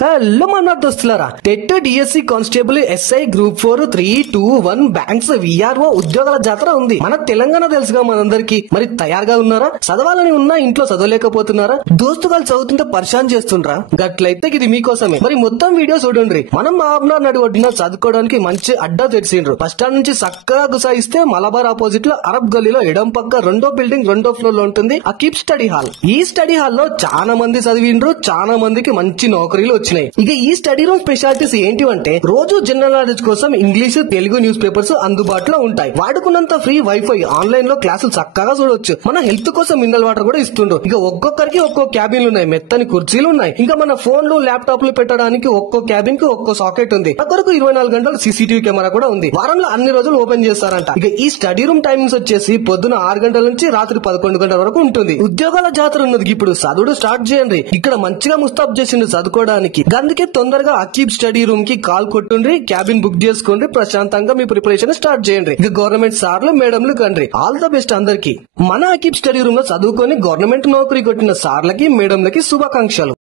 Hello మన దోస్తులారా, TET DSC constable SI group 4 3 2 1 banks VRO ఉద్యోగాల జాతర ఉంది. మన తెలంగాణ తెలుసుగా మనందరికి. మరి తయారుగా ఉన్నారా? చదవాలని ఉన్నా ఇంట్లో చదవలేకపోతున్నారా? దోస్తుగాలు చదువుతుంటే పరిశాన్ చేస్తుండ్రా? గట్లయితే ఇది మీకోసమే. మరి మొత్తం వీడియో చూడండి. మనం మహబూబ్నగర్ నడి ఒడ్డున చదువుకోవడానికి మంచి అడ్డా తెరిచిండ్రు. బస్ స్టాండ్ నుంచి చక్కగా గుసాయిస్తే మలబార్ ఆపోజిట్ లో అరబ్ గల్లీలో ఎడం పక్క రెండో బిల్డింగ్ రెండో ఫ్లోర్ లో ఉంటుంది అకీబ్ స్టడీ హాల్. ఈ స్టడీ హాల్ లో చాలా మంది చదివిండ్రు, చాలా మందికి మంచి నౌకరీలు వచ్చినాయి. ఇక ఈ స్టడీ రూమ్ స్పెషాలిటీస్ ఏంటివంటే రోజు జనరల్ నాలెడ్జ్ కోసం ఇంగ్లీష్ తెలుగు న్యూస్ పేపర్స్ అందుబాటులో ఉంటాయి. వాడుకున్నంత ఫ్రీ వైఫై, ఆన్లైన్ లో క్లాసులు చక్కగా చూడొచ్చు. మన హెల్త్ కోసం మినరల్ వాటర్ కూడా ఇస్తుండ్రు. ఇక ఒక్కొక్కరికి ఒక్కో క్యాబిన్లు ఉన్నాయి, మెత్తని కుర్చీలు ఉన్నాయి. ఇంకా మన ఫోన్లు ల్యాప్టాప్లు పెట్టడానికి ఒక్కో క్యాబిన్ కి ఒక్కో సాకెట్ ఉంది. ఒకరికి 24 గంటలు సీసీటీవీ కెమెరా కూడా ఉంది. వారంలో అన్ని రోజులు ఓపెన్ చేస్తారంట. ఇక ఈ స్టడీ రూమ్ టైమింగ్స్ వచ్చేసి పొద్దున 6 గంటల నుంచి రాత్రి 11 గంటల వరకు ఉంటుంది. ఉద్యోగాల జాతర ఉన్నది. ఇప్పుడు చదువుడు స్టార్ట్ చేయండి. ఇక్కడ మంచిగా ముస్తాబ్ చేసిండు చదువుకోవడానికి. అందుకే తొందరగా అకీబ్ స్టడీ రూమ్ కి కాల్ కొట్టుండ్రి, క్యాబిన్ బుక్ చేసుకోండి, ప్రశాంతంగా మీ ప్రిపరేషన్ స్టార్ట్ చేయండి. ఇక గవర్నమెంట్ సార్లు మేడంలు కండ్రి. ఆల్ ద బెస్ట్ అందరికి. మన అకీబ్ స్టడీ రూమ్ లో చదువుకొని గవర్నమెంట్ నౌకరీ కొట్టిన సార్లకి మేడంలకి శుభాకాంక్షలు.